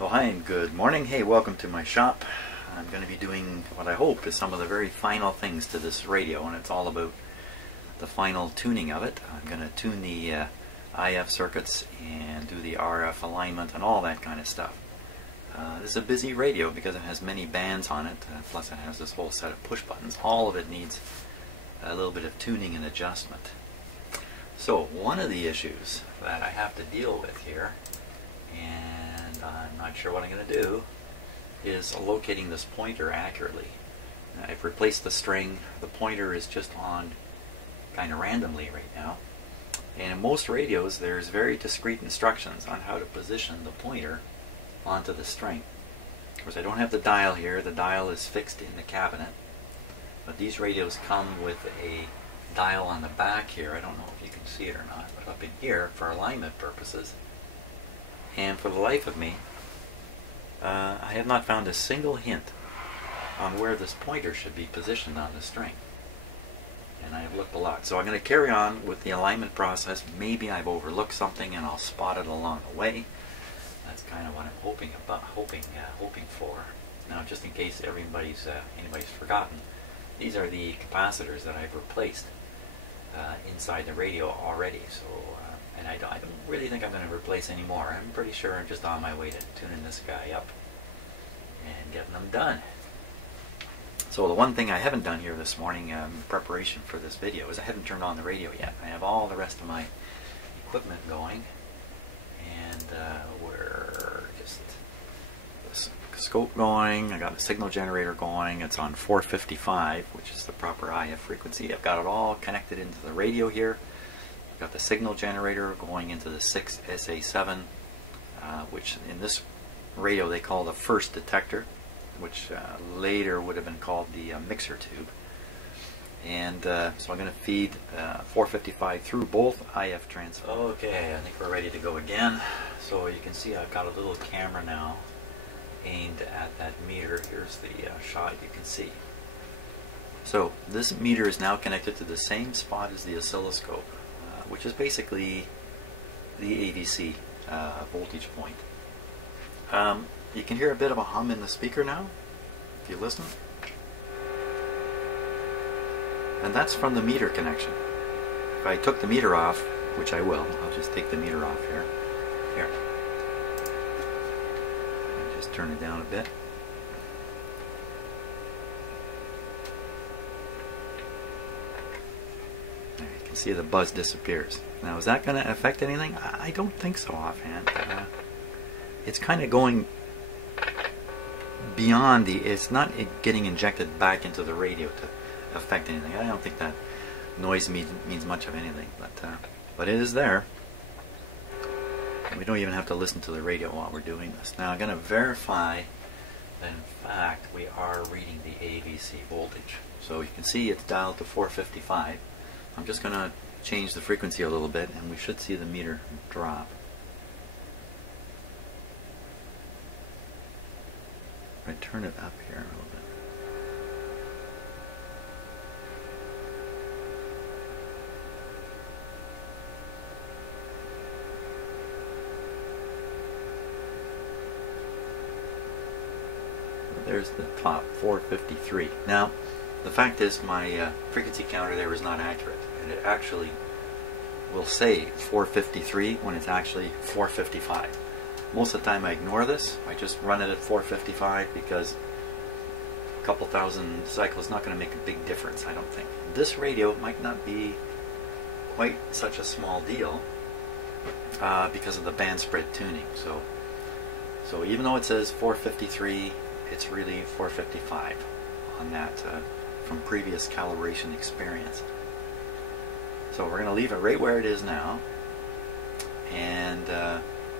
Oh, hi and good morning. Hey, welcome to my shop. I'm going to be doing what I hope is some of the very final things to this radio, and it's all about the final tuning of it. I'm going to tune the IF circuits and do the RF alignment and all that kind of stuff. This is a busy radio because it has many bands on it, plus it has this whole set of push buttons. All of it needs a little bit of tuning and adjustment. So one of the issues that I have to deal with here, and I'm not sure what I'm going to do, is locating this pointer accurately. I've replaced the string. The pointer is just on kind of randomly right now. And in most radios there's very discrete instructions on how to position the pointer onto the string. Of course, I don't have the dial here. The dial is fixed in the cabinet. But these radios come with a dial on the back here. I don't know if you can see it or not, but up in here for alignment purposes. And for the life of me, I have not found a single hint on where this pointer should be positioned on the string. And I have looked a lot. So I'm going to carry on with the alignment process. Maybe I've overlooked something and I'll spot it along the way. That's kind of what I'm hoping for. Now, just in case anybody's forgotten, these are the capacitors that I've replaced inside the radio already. So, and I don't really think I'm going to replace any more. I'm pretty sure I'm just on my way to tuning this guy up and getting them done. So the one thing I haven't done here this morning in preparation for this video is I haven't turned on the radio yet. I have all the rest of my equipment going, and we're just the scope going. I got the signal generator going. It's on 455, which is the proper IF frequency. I've got it all connected into the radio here. I've got the signal generator going into the 6SA7, which in this radio they call the first detector, which later would have been called the mixer tube. And so I'm going to feed 455 through both IF transmitters. Okay, I think we're ready to go again. So you can see I've got a little camera now aimed at that meter. Here's the shot you can see. So this meter is now connected to the same spot as the oscilloscope, which is basically the AVC voltage point. You can hear a bit of a hum in the speaker now, if you listen. And that's from the meter connection. If I took the meter off, which I will, I'll just take the meter off here. Here. And just turn it down a bit. There, you can see the buzz disappears. Now, is that going to affect anything? I don't think so offhand. It's kind of going beyond the, it's not getting injected back into the radio to affect anything. I don't think that noise means much of anything, but it is there. And we don't even have to listen to the radio while we're doing this. Now I'm going to verify that in fact we are reading the AVC voltage. So you can see it's dialed to 455. I'm just going to change the frequency a little bit and we should see the meter drop. I turn it up here a little bit. There's the top, 453. Now, the fact is my frequency counter there is not accurate, and it actually will say 453 when it's actually 455. Most of the time I ignore this. I just run it at 455 because a couple thousand cycles is not going to make a big difference, I don't think. This radio might not be quite such a small deal because of the band spread tuning. So even though it says 453, it's really 455 on that from previous calibration experience. So we're going to leave it right where it is now, and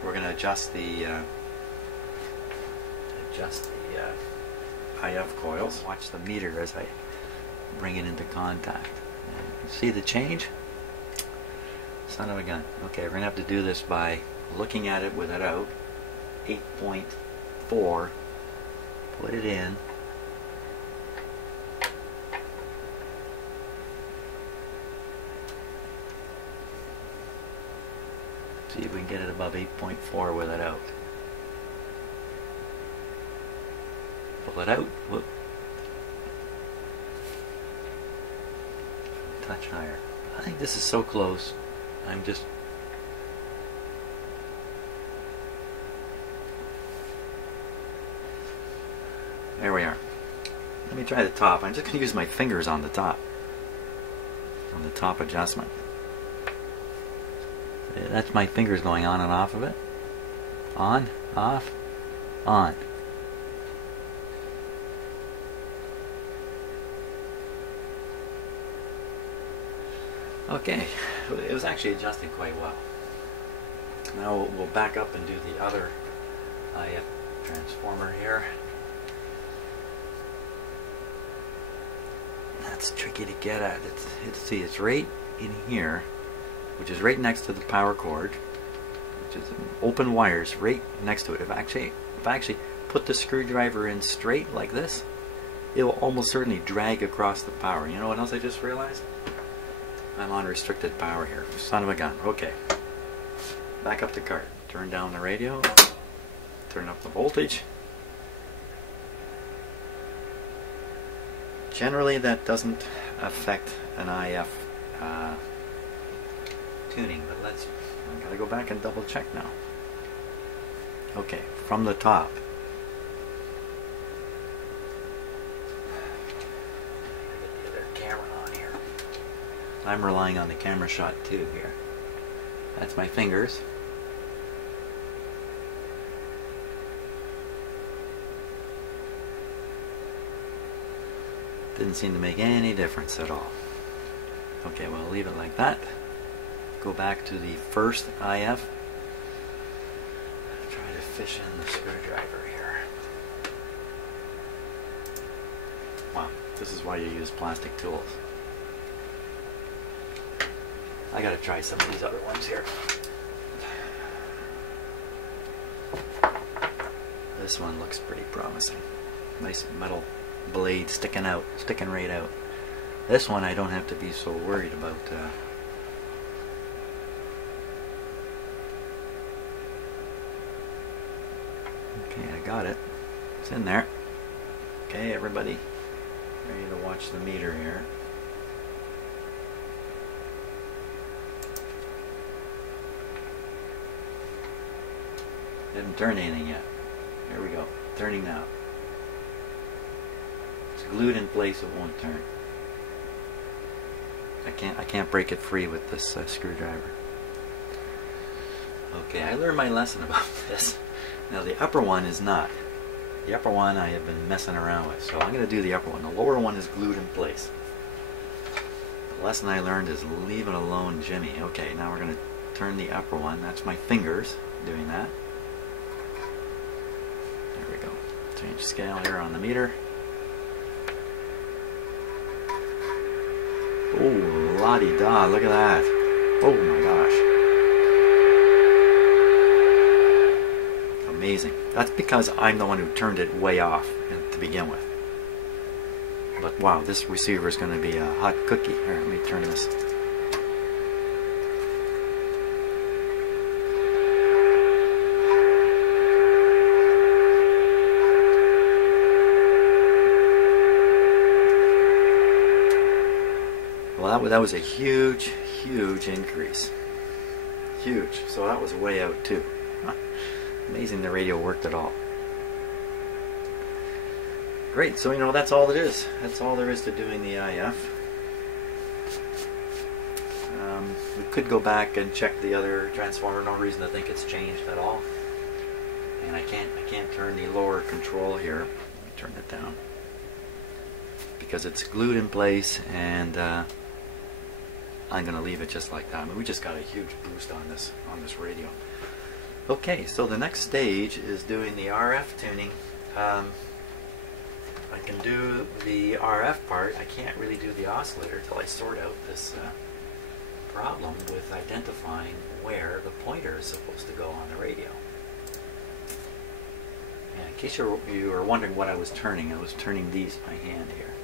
we're going to adjust the IF coils. Watch the meter as I bring it into contact. See the change? Son of a gun. Okay, we're going to have to do this by looking at it with it out. 8.4. Put it in. See if we can get it above 8.4 with it out. Pull it out. Whoop. Touch higher. I think this is so close. I'm just... There we are. Let me try the top. I'm just going to use my fingers on the top. On the top adjustment. That's my fingers going on and off of it. On, off, on. Okay, it was actually adjusting quite well. Now we'll back up and do the other IF transformer here. That's tricky to get at. See, it's right in here, which is right next to the power cord, which is open wires right next to it. If I actually put the screwdriver in straight like this, it will almost certainly drag across the power. You know what else I just realized? I'm on restricted power here. Son of a gun. Okay. Back up the cart. Turn down the radio. Turn up the voltage. Generally that doesn't affect an IF tuning, but I gotta go back and double check now. Okay, from the top. Get the other camera on here. I'm relying on the camera shot too here. That's my fingers. Didn't seem to make any difference at all. Okay, well, leave it like that. Go back to the first IF. Try to fish in the screwdriver here. Wow, this is why you use plastic tools. I gotta try some of these other ones here. This one looks pretty promising. Nice metal blade sticking right out. This one I don't have to be so worried about. Okay, I got it. It's in there. Okay, everybody, ready to watch the meter here. Didn't turn anything yet. Here we go. Turning now. It's glued in place, it won't turn. I can't break it free with this screwdriver. Okay, I learned my lesson about this. Now the upper one is not. The upper one I have been messing around with, so I'm going to do the upper one. The lower one is glued in place. The lesson I learned is leave it alone, Jimmy. Okay, now we're going to turn the upper one. That's my fingers doing that. There we go. Change scale here on the meter. Oh, la-di-da, look at that. Oh my gosh. Amazing. That's because I'm the one who turned it way off to begin with. But wow, this receiver is going to be a hot cookie. Here, let me turn this. Well, that was a huge increase. Huge. So that was way out too. Amazing the radio worked at all. Great, so you know that's all it is. That's all there is to doing the IF. We could go back and check the other transformer. No reason to think it's changed at all. And I can't turn the lower control here. Let me turn it down. Because it's glued in place, and I'm going to leave it just like that. I mean, we just got a huge boost on this radio. Okay, so the next stage is doing the RF tuning. I can do the RF part. I can't really do the oscillator until I sort out this problem with identifying where the pointer is supposed to go on the radio. And in case you were wondering what I was turning these by hand here.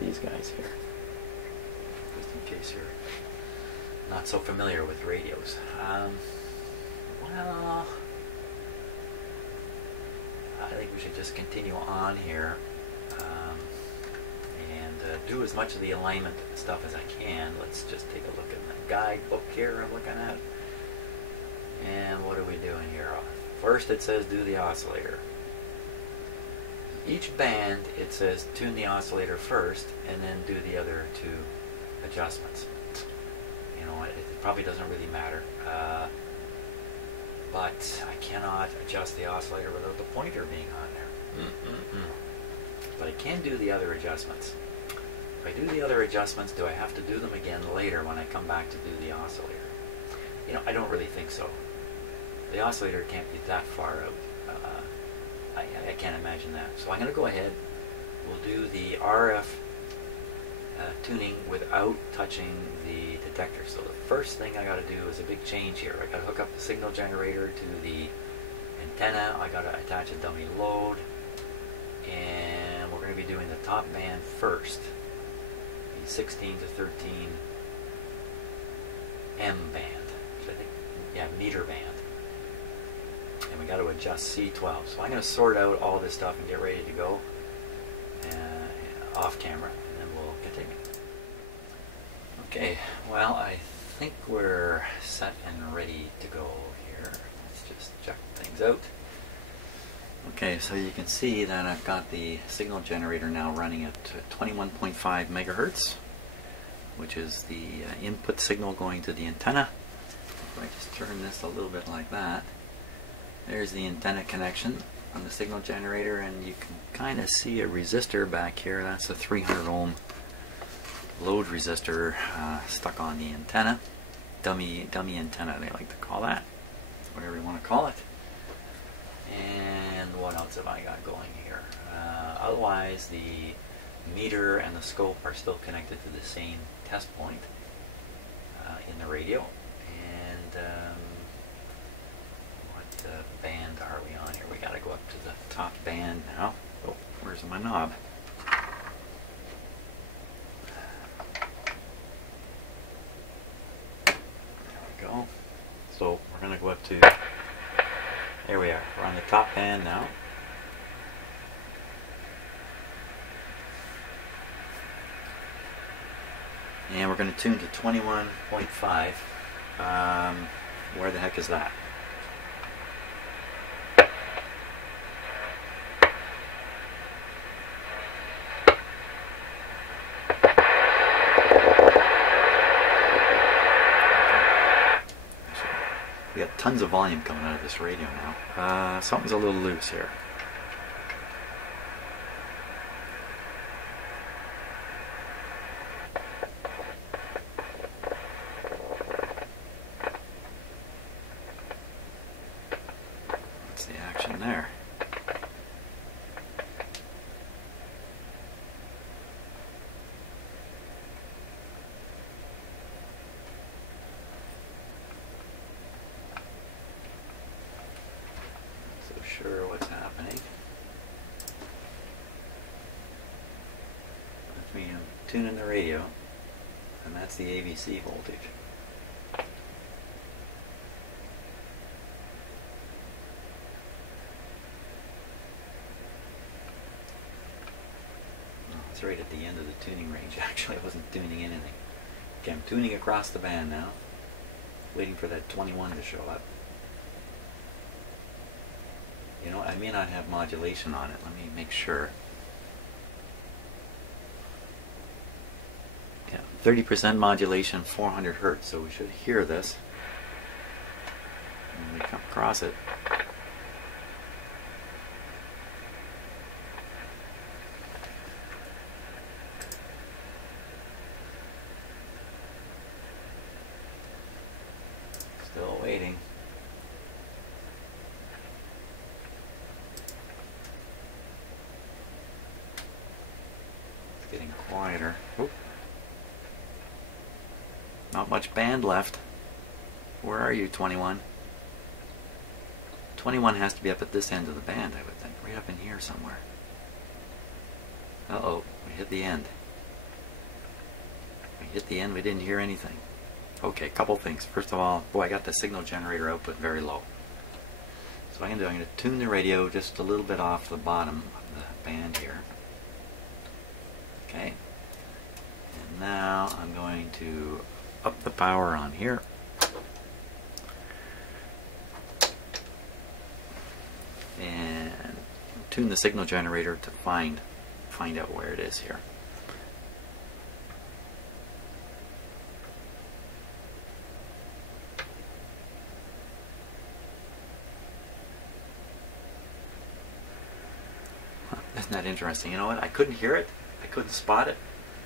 These guys here. Just in case you're not so familiar with radios. Well, I think we should just continue on here and do as much of the alignment stuff as I can. Let's just take a look at the guidebook here I'm looking at. And what are we doing here? First it says do the oscillator. Each band it says tune the oscillator first and then do the other two adjustments. You know, it probably doesn't really matter. But I cannot adjust the oscillator without the pointer being on there. But I can do the other adjustments. If I do the other adjustments, do I have to do them again later when I come back to do the oscillator? You know, I don't really think so. The oscillator can't be that far out. I can't imagine that. So I'm going to go ahead. We'll do the RF tuning without touching the detector. So the first thing I got to do is a big change here. I got to hook up the signal generator to the antenna. I got to attach a dummy load, and we're going to be doing the top band first, the 16 to 13 M band, which I think, yeah, meter band. And we got to adjust C12. So I'm going to sort out all this stuff and get ready to go off camera, and then we'll continue. Okay, well, I think we're set and ready to go here. Let's just check things out. Okay, so you can see that I've got the signal generator now running at 21.5 megahertz, which is the input signal going to the antenna. If I just turn this a little bit like that, there's the antenna connection on the signal generator, and you can kind of see a resistor back here. That's a 300 ohm load resistor stuck on the antenna. Dummy antenna, they like to call that. Whatever you want to call it. And what else have I got going here? Otherwise, the meter and the scope are still connected to the same test point in the radio. And what band are we on here? We got to go up to the top band now. Oh, where's my knob? Go. So we're going to go up to, there we are, we're on the top band now. And we're going to tune to 21.5. Where the heck is that? We got tons of volume coming out of this radio now. Something's a little loose here. What's the action there? Sure what's happening. With me, I'm tuning the radio, and that's the AVC voltage. Oh, it's right at the end of the tuning range. Actually, I wasn't tuning anything. Okay, I'm tuning across the band now, waiting for that 21 to show up. You know, I may not have modulation on it. Let me make sure. Yeah, 30% modulation, 400 hertz. So we should hear this when we come across it. Still waiting. Getting quieter. Oop. Not much band left. Where are you, 21? 21 has to be up at this end of the band, I would think. Right up in here somewhere. Uh-oh, we hit the end. We hit the end, we didn't hear anything. Okay, couple things. First of all, boy, I got the signal generator output very low. So what I'm going to tune the radio just a little bit off the bottom of the band here. Okay. And now I'm going to up the power on here. And tune the signal generator to find out where it is here. Isn't that interesting? You know what? I couldn't hear it. I couldn't spot it.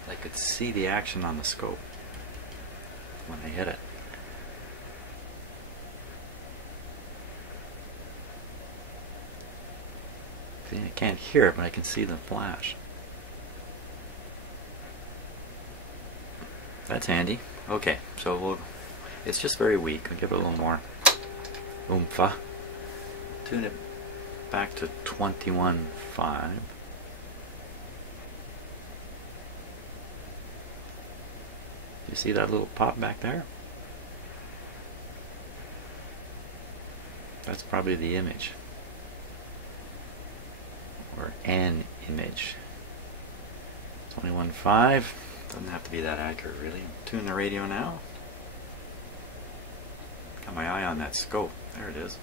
I could see the action on the scope when I hit it. See, I can't hear it, but I can see the flash. That's handy. Okay, so it's just very weak. We'll give it a little more oomph. Tune it back to 21.5. You see that little pop back there? That's probably the image. Or an image. 21.5. Doesn't have to be that accurate, really. Tune the radio now. Got my eye on that scope. There it is.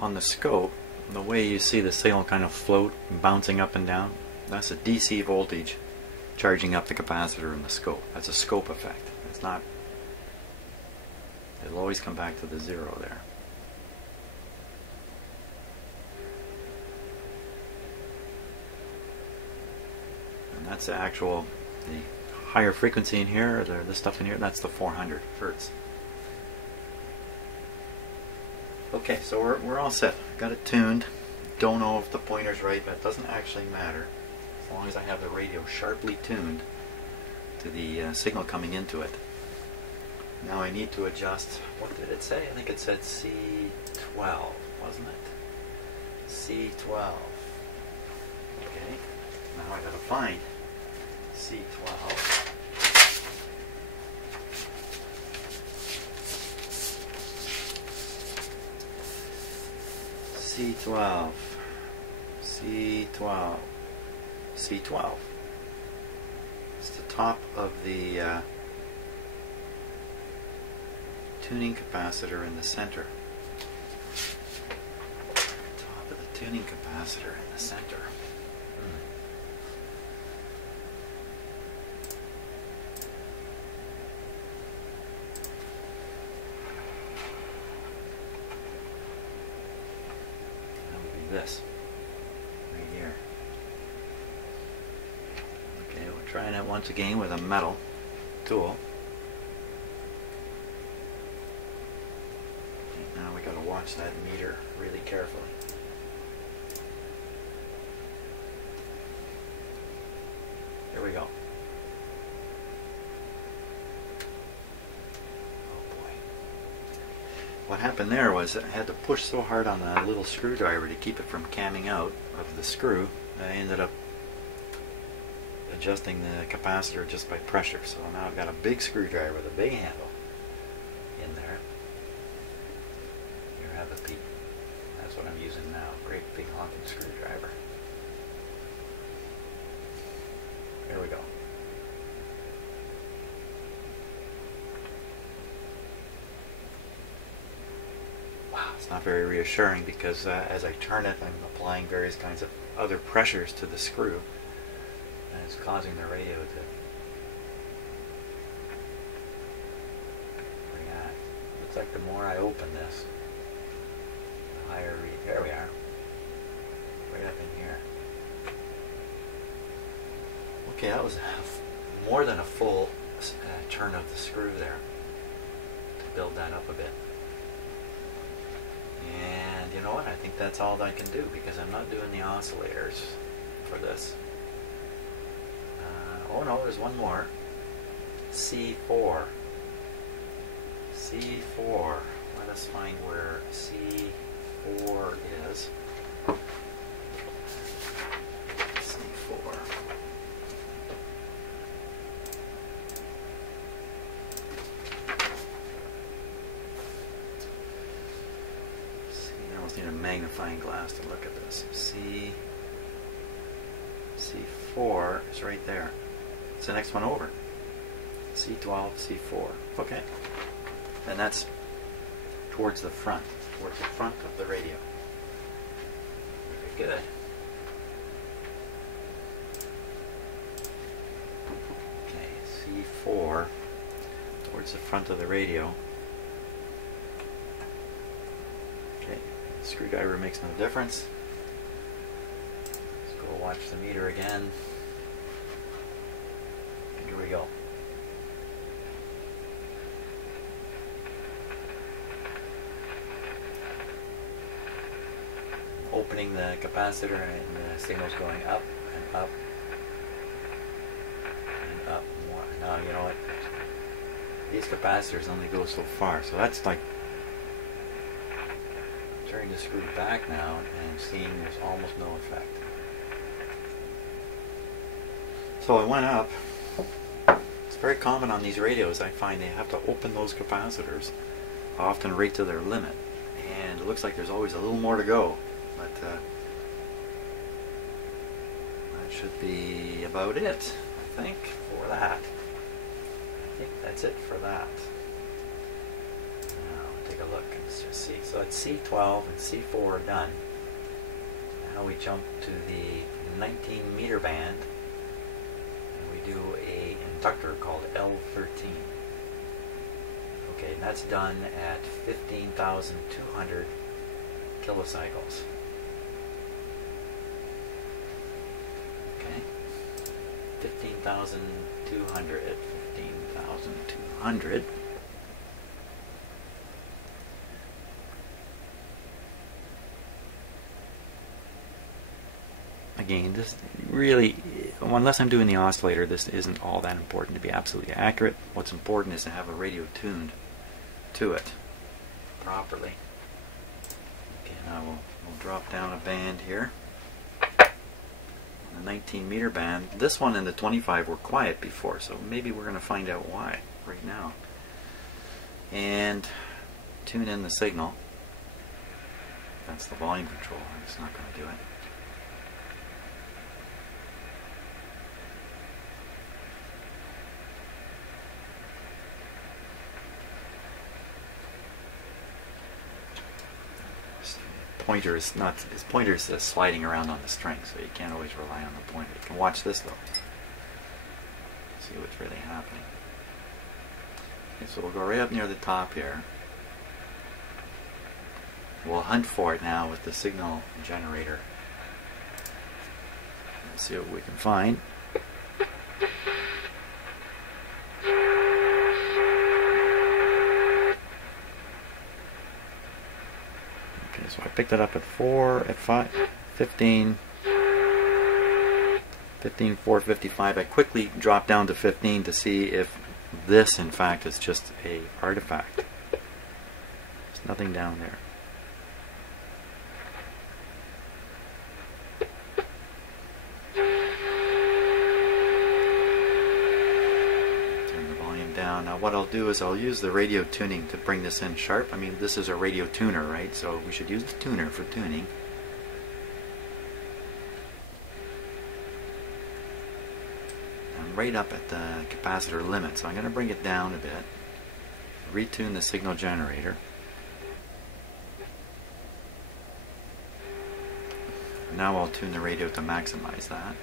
On the scope, the way you see the signal kind of float, bouncing up and down, that's a DC voltage charging up the capacitor in the scope. That's a scope effect. It's not, it'll always come back to the zero there. And that's the actual, the higher frequency in here, or the stuff in here, that's the 400 Hertz. Okay, so we're all set. Got it tuned. Don't know if the pointer's right, but it doesn't actually matter. As long as I have the radio sharply tuned to the signal coming into it. Now I need to adjust, what did it say? I think it said C12, wasn't it? C12. Okay, now I gotta find C12. C12, C12, C12. It's the top of the tuning capacitor in the center. Top of the tuning capacitor in the center. This right here. Okay, we're trying it once again with a metal tool. Okay, now we got to watch that meter really carefully. Here we go. What happened there was I had to push so hard on the little screwdriver to keep it from camming out of the screw that I ended up adjusting the capacitor just by pressure. So now I've got a big screwdriver with a big handle in there. Here, have a peek. That's what I'm using now. Great big honking screwdriver. There we go. It's not very reassuring because as I turn it, I'm applying various kinds of other pressures to the screw, and it's causing the radio to react. Looks like the more I open this, the higher read. There we are, right up in here. Okay, that was more than a full turn of the screw there to build that up a bit. And you know what? I think that's all I can do because I'm not doing the oscillators for this. oh no, there's one more. C4. C4. Let us find where C4 is. C4. See, I almost need a magnifying glass to look at this. C4 is right there. It's the next one over. C12, C4. Okay. And that's towards the front of the radio. Very good. Okay, C4 towards the front of the radio. Okay, screwdriver makes no difference. Let's go watch the meter again. Here we go. Opening the capacitor and the signal's going up and up and up more. Now you know what? These capacitors only go so far, so that's like turning the screw back now and seeing there's almost no effect. So it went up. It's very common on these radios. I find they have to open those capacitors often right to their limit, and it looks like there's always a little more to go. But that should be about it, I think, for that. I think that's it for that. Now, take a look and just see. So it's C12 and C4 done. Now we jump to the 19 meter band, and we do a inductor called L13. Okay, and that's done at 15,200 kilocycles. 15,200 at 15,200. Again, this really, unless I'm doing the oscillator, this isn't all that important to be absolutely accurate. What's important is to have a radio tuned to it properly. Okay, now we'll drop down a band here. 19 meter band. This one and the 25 were quiet before, so maybe we're going to find out why right now. And tune in the signal. That's the volume control. I'm just not going to do it. Pointer is not, his pointer is sliding around on the string, so you can't always rely on the pointer. You can watch this though. See what's really happening. Okay, so we'll go right up near the top here. We'll hunt for it now with the signal generator. Let's see what we can find. So I picked it up at 4, at 5, 15, 455. I quickly dropped down to 15 to see if this, in fact, is just a artifact. There's nothing down there. Now what I'll do is I'll use the radio tuning to bring this in sharp. I mean, this is a radio tuner, right? So we should use the tuner for tuning. I'm right up at the capacitor limit, so I'm going to bring it down a bit. Retune the signal generator. Now I'll tune the radio to maximize that.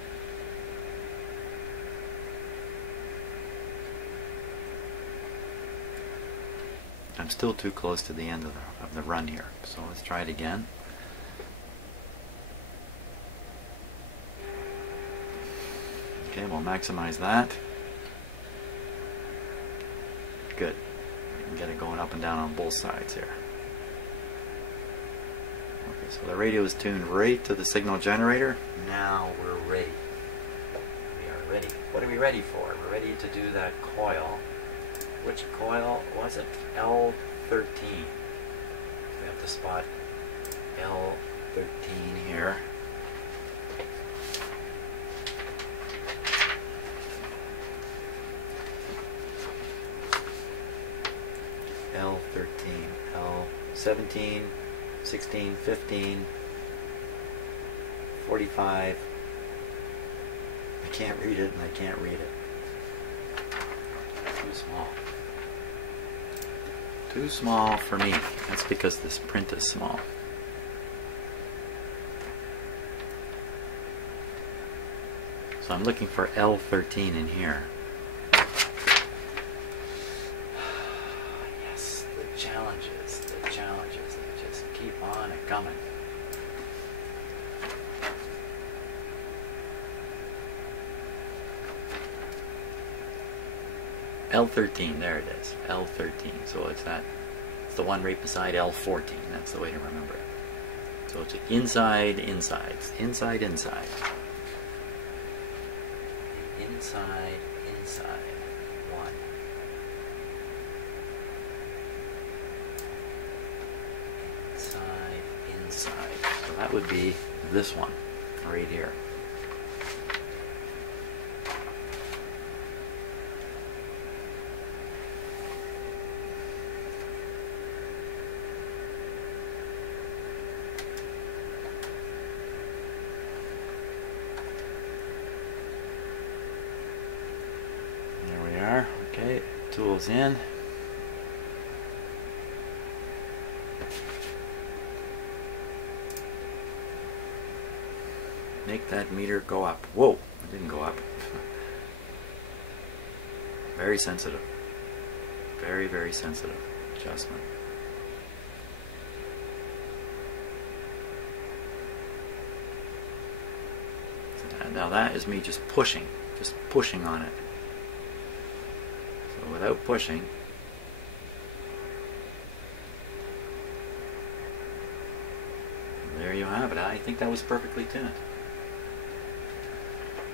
I'm still too close to the end of the run here, so let's try it again. Okay, we'll maximize that. Good. We can get it going up and down on both sides here. Okay, so the radio is tuned right to the signal generator. Now we're ready. We are ready. What are we ready for? We're ready to do that coil. Which coil was it? L13. We have to spot L13 here. L13, L17, 16, 15, 45. I can't read it and I can't read it. Too small. Too small for me. That's because this print is small. So I'm looking for L13 in here. Yes, the challenges, they just keep on and coming. L13, there it is. L13. So it's that. It's the one right beside L14. That's the way to remember it. So it's inside, inside, inside, inside, inside, inside. One. Inside, inside. So that would be this one right here. Okay, tools in. Make that meter go up. Whoa, it didn't go up. Very sensitive. Very, very sensitive adjustment. Now that is me just pushing on it. So without pushing, there you have it. I think that was perfectly tuned.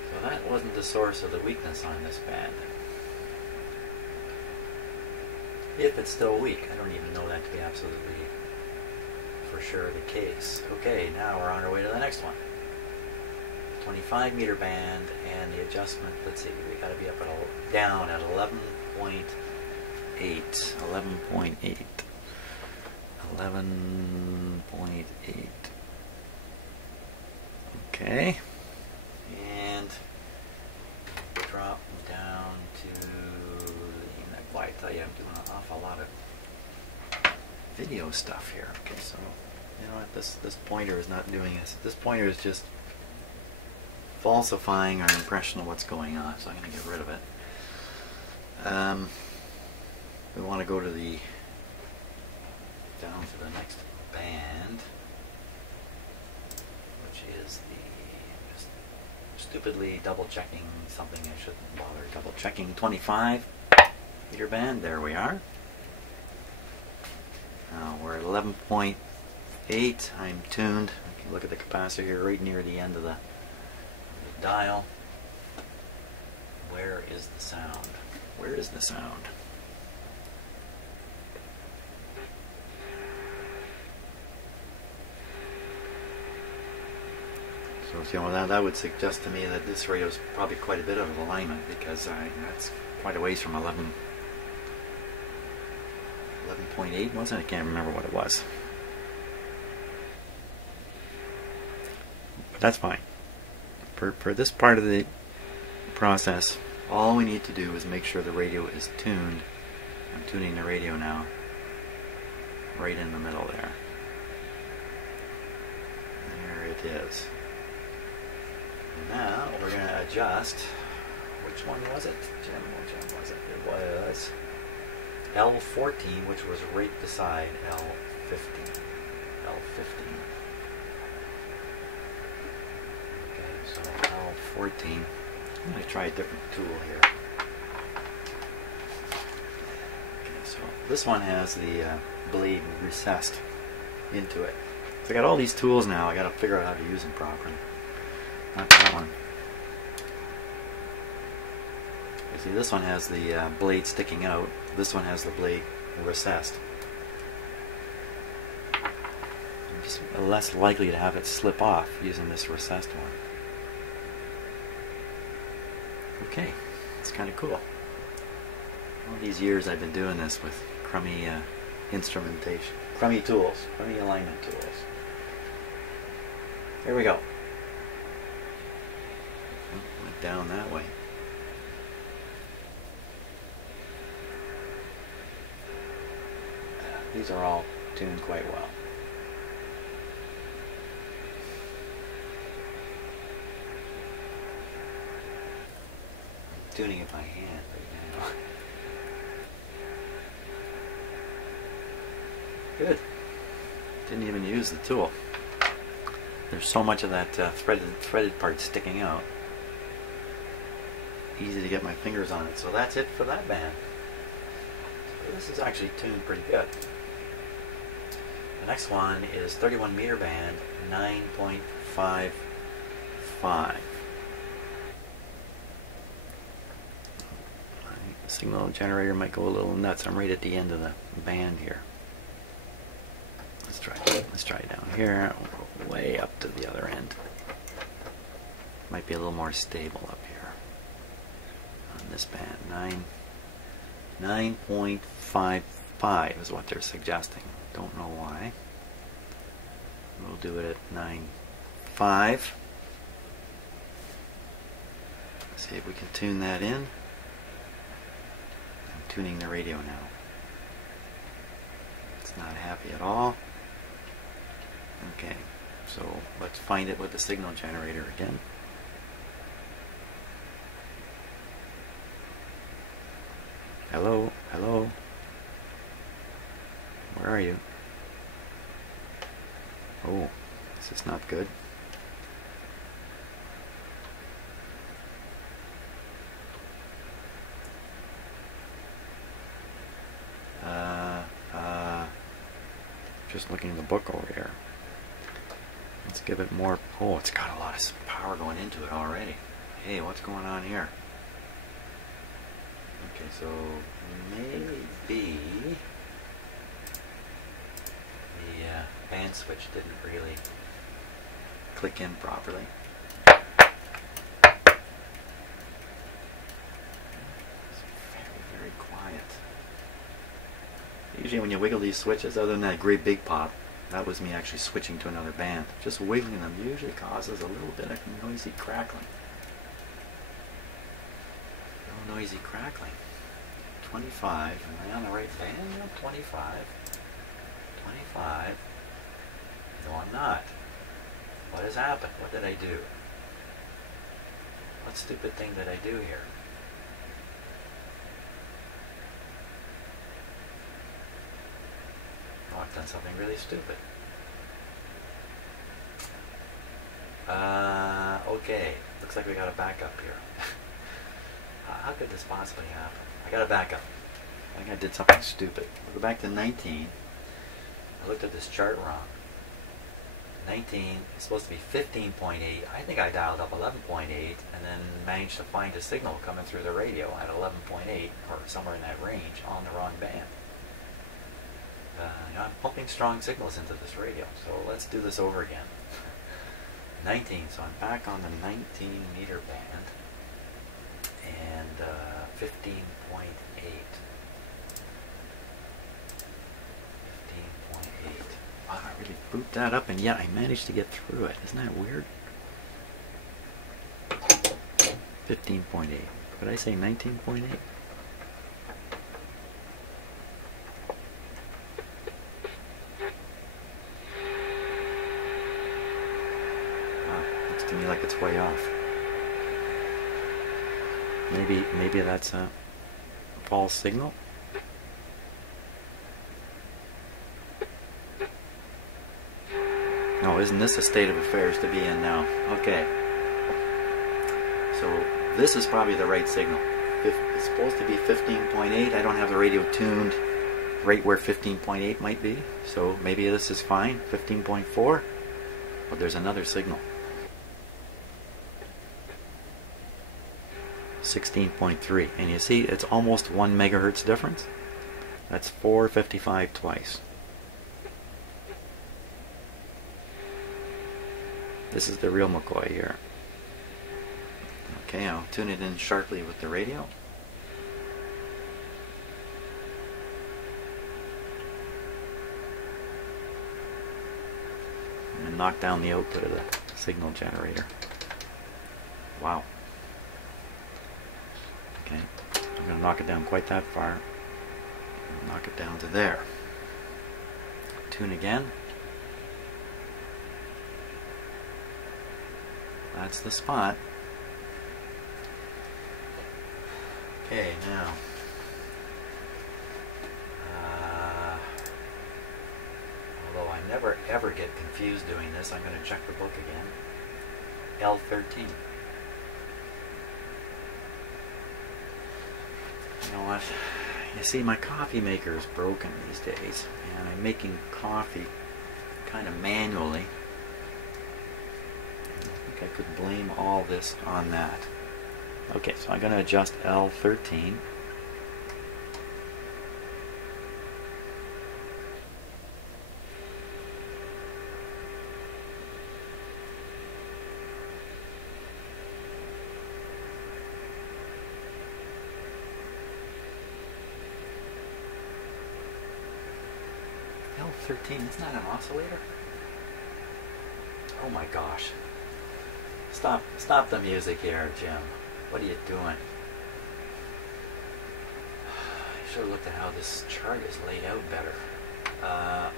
So that wasn't the source of the weakness on this band. If it's still weak, I don't even know that to be absolutely for sure the case. Okay, now we're on our way to the next one. 25 meter band, and the adjustment, let's see, we got to be up at down at 11.8. 11.8. 11.8. Okay. And drop down to, boy, I tell you, I'm doing an awful lot of video stuff here. Okay, so, you know what, this pointer is not doing this. This pointer is just falsifying our impression of what's going on, so I'm going to get rid of it. We want to go to the down to the next band, which is the just stupidly double checking something I shouldn't bother double checking. 25 meter band. There we are. Now we're at 11.8. I'm tuned. I can look at the capacitor here, right near the end of the dial. Where is the sound? Where is the sound? So you know, that would suggest to me that this radio is probably quite a bit of alignment, because that's quite a ways from 11.8 wasn't it? I can't remember what it was. But that's fine. For this part of the process, all we need to do is make sure the radio is tuned. I'm tuning the radio now, right in the middle there. There it is. Now we're going to adjust. Which one was it, Jim? Which one was it? It was L14, which was right beside L15. L15. Okay, so L14. I'm going to try a different tool here. Okay, so this one has the blade recessed into it. So I got all these tools now. I got to figure out how to use them properly. Not that one. See, this one has the blade sticking out. This one has the blade recessed. I'm just less likely to have it slip off using this recessed one. Okay, it's kind of cool. All these years I've been doing this with crummy instrumentation, crummy tools, crummy alignment tools. Here we go. Oh, went down that way. These are all tuned quite well. I'm tuning it by hand right now. Good. Didn't even use the tool. There's so much of that threaded part sticking out. Easy to get my fingers on it. So that's it for that band. So this is actually tuned pretty good. The next one is 31 meter band, 9.55. The signal generator might go a little nuts. I'm right at the end of the band here. Let's try down here, we'll go way up to the other end. Might be a little more stable up here on this band. 9.55 is what they're suggesting. Don't know why. We'll do it at 9.5. See if we can tune that in. I'm tuning the radio now. It's not happy at all. Okay, so let's find it with the signal generator again. Hello, hello. Where are you? Oh, this is not good. Just looking at the book over here. Let's give it more. Oh, it's got a lot of power going into it already. Hey, what's going on here? Okay, so maybe the band switch didn't really click in properly. It's very quiet. Usually when you wiggle these switches, other than that great big pop, that was me actually switching to another band. Just wiggling them usually causes a little bit of noisy crackling. A little noisy crackling. 25. Am I on the right band? 25. 25. No, I'm not. What has happened? What did I do? What stupid thing did I do here? Oh, I've done something really stupid. Okay. Looks like we got a backup here. How could this possibly happen? I got a backup. I think I did something stupid. We'll go back to 19. I looked at this chart wrong. 19 is supposed to be 15.8. I think I dialed up 11.8 and then managed to find a signal coming through the radio at 11.8 or somewhere in that range on the wrong band. I'm pumping strong signals into this radio, so let's do this over again. 19, so I'm back on the 19 meter band and 15.8. 15.8. Wow, I really booped that up, and yet I managed to get through it. Isn't that weird? 15.8. Could I say 19.8? To me like it's way off. Maybe that's a false signal. No, isn't this a state of affairs to be in now? Okay. So this is probably the right signal. It's supposed to be 15.8. I don't have the radio tuned right where 15.8 might be. So maybe this is fine. 15.4. But there's another signal. 16.3, and you see it's almost 1 megahertz difference. That's 455 twice. This is the real McCoy here. Okay, I'll tune it in sharply with the radio. And knock down the output of the signal generator. Wow. Okay, I'm going to knock it down quite that far. Knock it down to there. Tune again. That's the spot. Okay, now. Although I never ever get confused doing this, I'm going to check the book again. L13. You know what? You see, my coffee maker is broken these days, and I'm making coffee kind of manually. I think I could blame all this on that. Okay, so I'm going to adjust L13. L13, isn't that an oscillator? Oh my gosh. Stop the music here, Jim. What are you doing? I should have looked at how this chart is laid out better.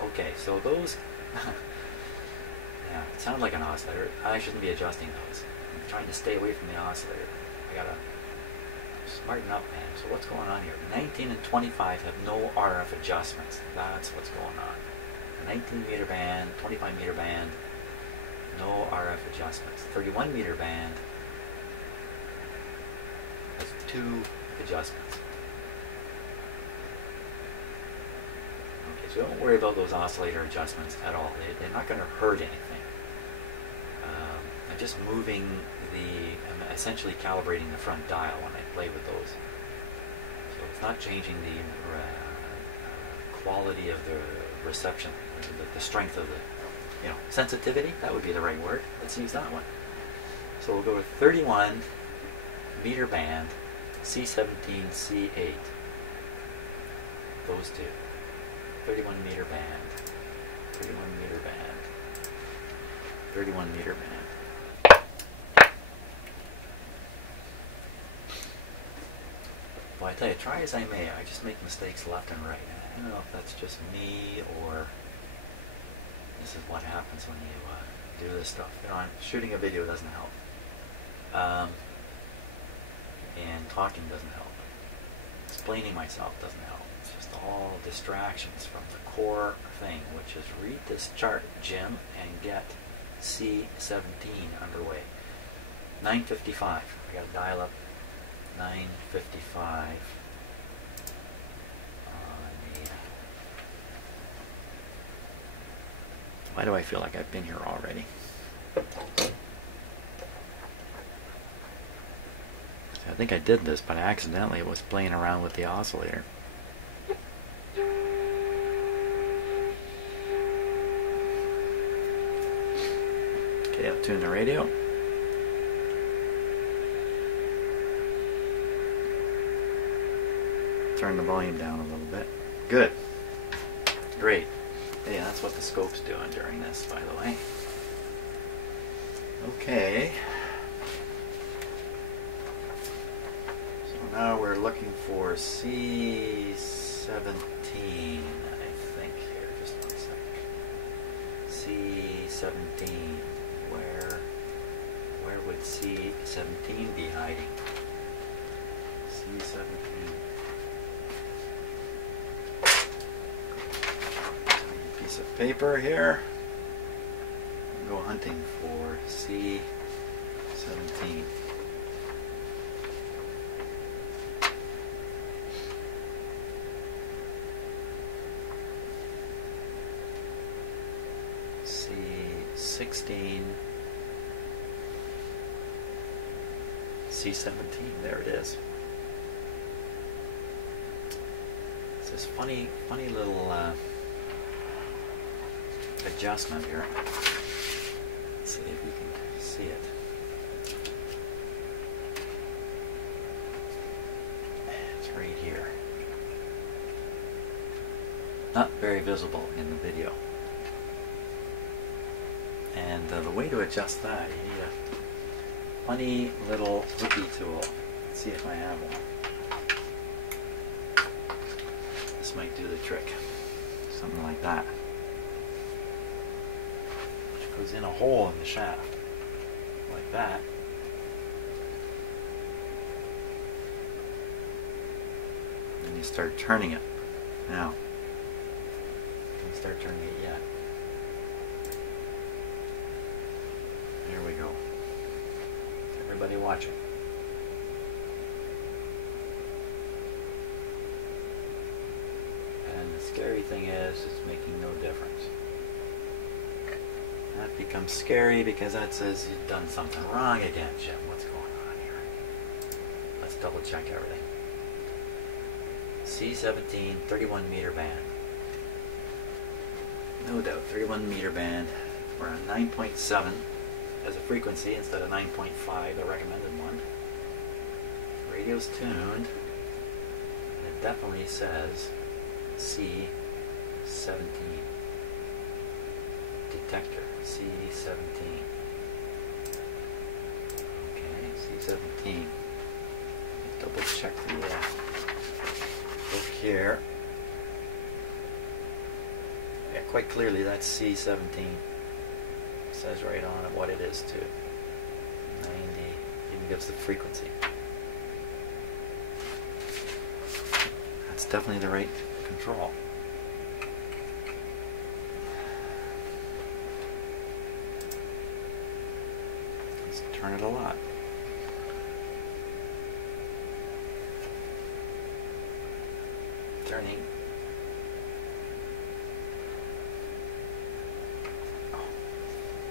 Okay, so those... yeah, it sounds like an oscillator. I shouldn't be adjusting those. I'm trying to stay away from the oscillator. I gotta smarten up, man. So what's going on here? 19 and 25 have no RF adjustments. That's what's going on. 19 meter band, 25 meter band, no RF adjustments. 31 meter band has 2 adjustments. Okay, so don't worry about those oscillator adjustments at all. They're not going to hurt anything. I'm just moving I'm essentially calibrating the front dial when I play with those. So it's not changing the quality of the reception, the strength of the, sensitivity. That would be the right word. Let's use that one. So we'll go with 31 meter band, C17, C8. Those two. 31 meter band, 31 meter band, 31 meter band. Well, I tell you, try as I may, I just make mistakes left and right. I don't know if that's just me or this is what happens when you do this stuff. Shooting a video doesn't help. And talking doesn't help. Explaining myself doesn't help. It's just all distractions from the core thing, which is read this chart, Jim, and get C17 underway. 955. I got to dial up 955 on the... Why do I feel like I've been here already? I think I did this, but I accidentally was playing around with the oscillator. Okay, I'll tune the radio. Turn the volume down a little bit. Good. Great. Yeah, that's what the scope's doing during this, by the way. Okay. So now we're looking for C17, I think here. Just one second. C17. Where would C17 be hiding? C17. Piece of paper here. Go hunting for C17. C16, C17. There it is. It's this funny little adjustment here. Let's see if we can see it. It's right here. Not very visible in the video. And the way to adjust that, you need a funny little hooky tool. Let's see if I have one. This might do the trick. Something like that. Which goes in a hole in the shaft. Like that. And you start turning it. Now, don't start turning it yet. There we go. Everybody watching. And the scary thing is, it's making no difference. That becomes scary because that says you've done something wrong again, Jim. What's going on here? Let's double check everything. C17, 31 meter band. No doubt, 31 meter band. We're on 9.7 as a frequency instead of 9.5, the recommended one. Radio's tuned. And it definitely says C17. Detector, C17. Okay, C17. Double check the book here. Yeah, quite clearly that's C17. Says right on it what it is too. 90, even gives the frequency. That's definitely the right control. Let's turn it a lot. Turning.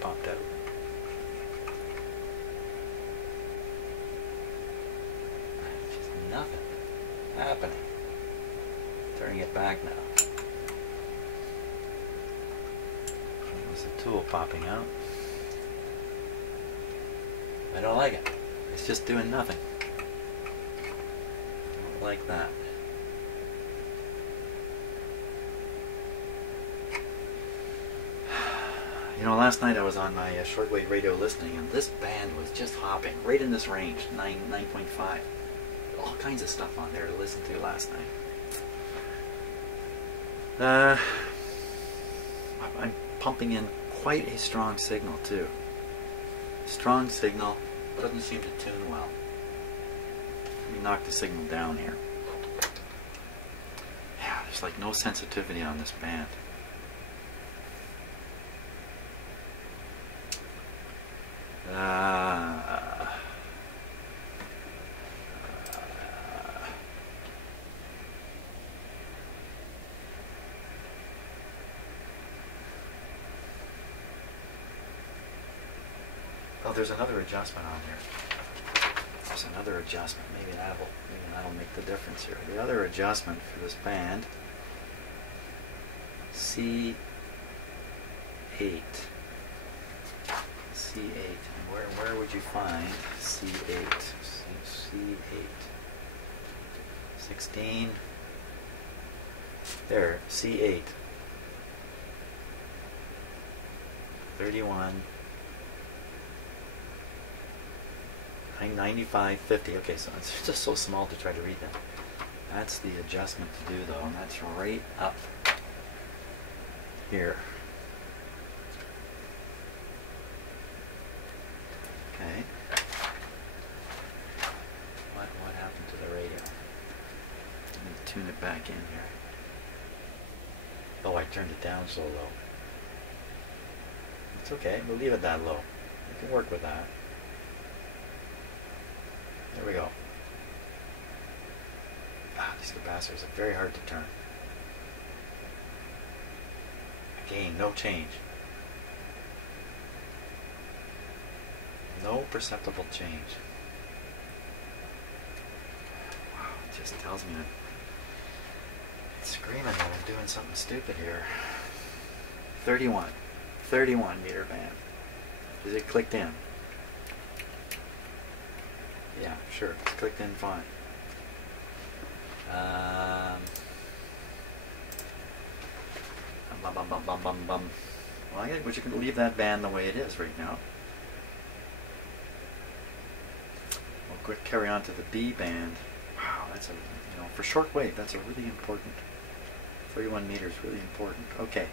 Popped out. Just nothing happening. Turning it back now. There's a tool popping out. I don't like it. It's just doing nothing. I don't like that. You know, last night I was on my shortwave radio listening, and this band was just hopping right in this range, 9.5. All kinds of stuff on there to listen to last night. I'm pumping in quite a strong signal too. Strong signal, doesn't seem to tune well. Let me knock the signal down here. Yeah, there's like no sensitivity on this band. Oh, there's another adjustment on here. There's another adjustment. Maybe that'll make the difference here. The other adjustment for this band, C8. C8. And where would you find C8? C8. 16. There, C8. 31. 95, 50. Okay, so it's just so small to try to read that. That's the adjustment to do though, and that's right up here. Okay. What happened to the radio? Let me tune it back in here. Oh, I turned it down so low. It's okay, we'll leave it that low. We can work with that. There we go. These capacitors are very hard to turn. Again, no change. No perceptible change. just tells me that it's screaming that I'm doing something stupid here. 31 meter band. Is it clicked in? Yeah, sure, it's clicked in fine. Well, I think we should leave that band the way it is right now. We'll quick carry on to the B band. Wow, that's a, for shortwave, that's a really important. 31 meters, really important. Okay,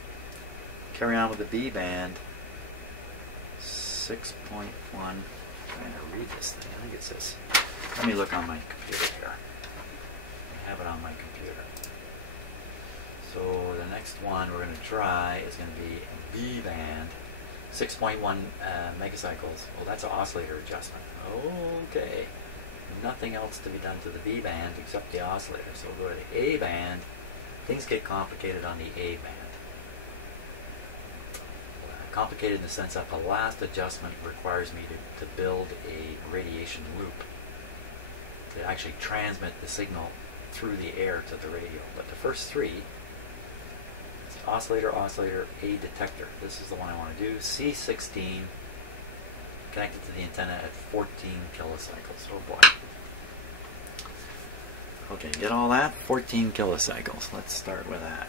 carry on with the B band. 6.1. I'm trying to read this thing. I think it says. Let me look on my computer here. I have it on my computer. So the next one we're going to try is going to be B band, 6.1 megacycles. Well, that's an oscillator adjustment. Okay. Nothing else to be done to the B band except the oscillator. So we'll go to the A band. Things get complicated on the A band. Complicated in the sense that the last adjustment requires me to build a radiation loop to actually transmit the signal through the air to the radio. But the first three, oscillator, oscillator, A detector. This is the one I want to do. C16 connected to the antenna at 14 kilocycles. Oh boy. Okay, get all that? 14 kilocycles. Let's start with that.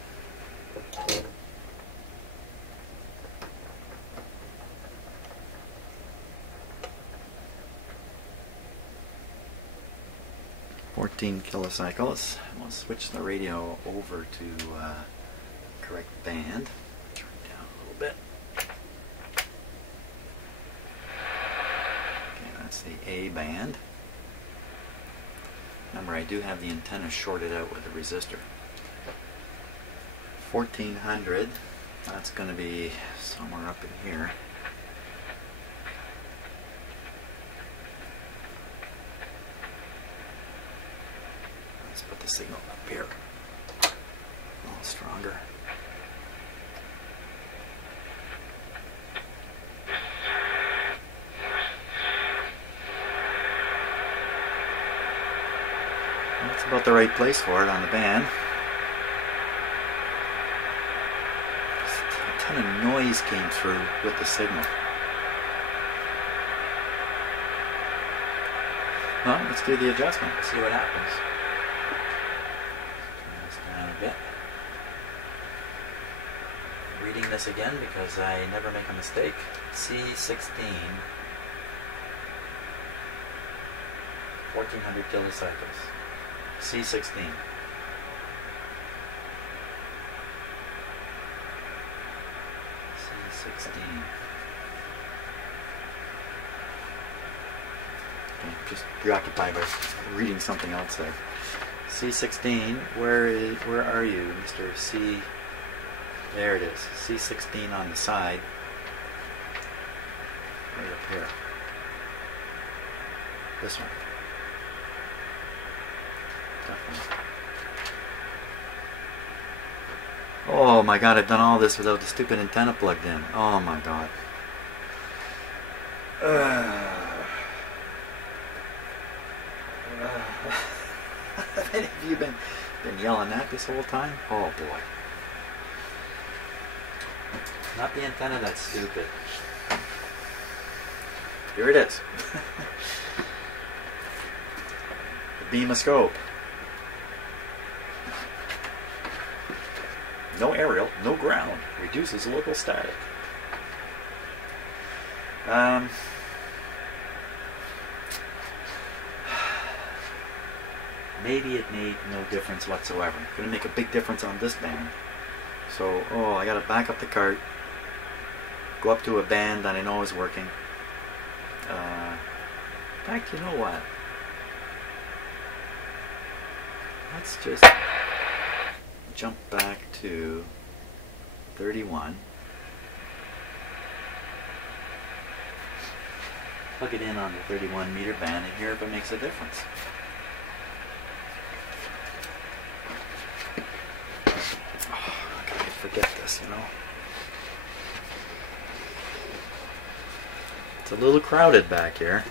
Kilocycles. We'll switch the radio over to correct band. Turn it down a little bit. Okay, that's the A band. Remember, I do have the antenna shorted out with a resistor. 1400. That's going to be somewhere up in here. Put the signal up here. A little stronger. That's about the right place for it on the band. A ton of noise came through with the signal. Well, let's do the adjustment. See what happens. Bit. Reading this again because I never make a mistake. C16, 1400 kilocycles. C16. C16. Okay, just preoccupied by reading something else there. C16, where are you, Mr. C? There it is. C16 on the side. Right up here. This one. Definitely. Oh my god, I've done all this without the stupid antenna plugged in. Oh my god. Have any of you been yelling at this whole time? Oh boy. Not the antenna that's stupid. Here it is. The beam of scope. No aerial, no ground. Reduces local static. Maybe it made no difference whatsoever. It's going to make a big difference on this band. So, I got to back up the cart, go up to a band that I know is working. In fact, you know what? Let's just jump back to 31. Plug it in on the 31 meter band and hear if it makes a difference. Forget this, It's a little crowded back here.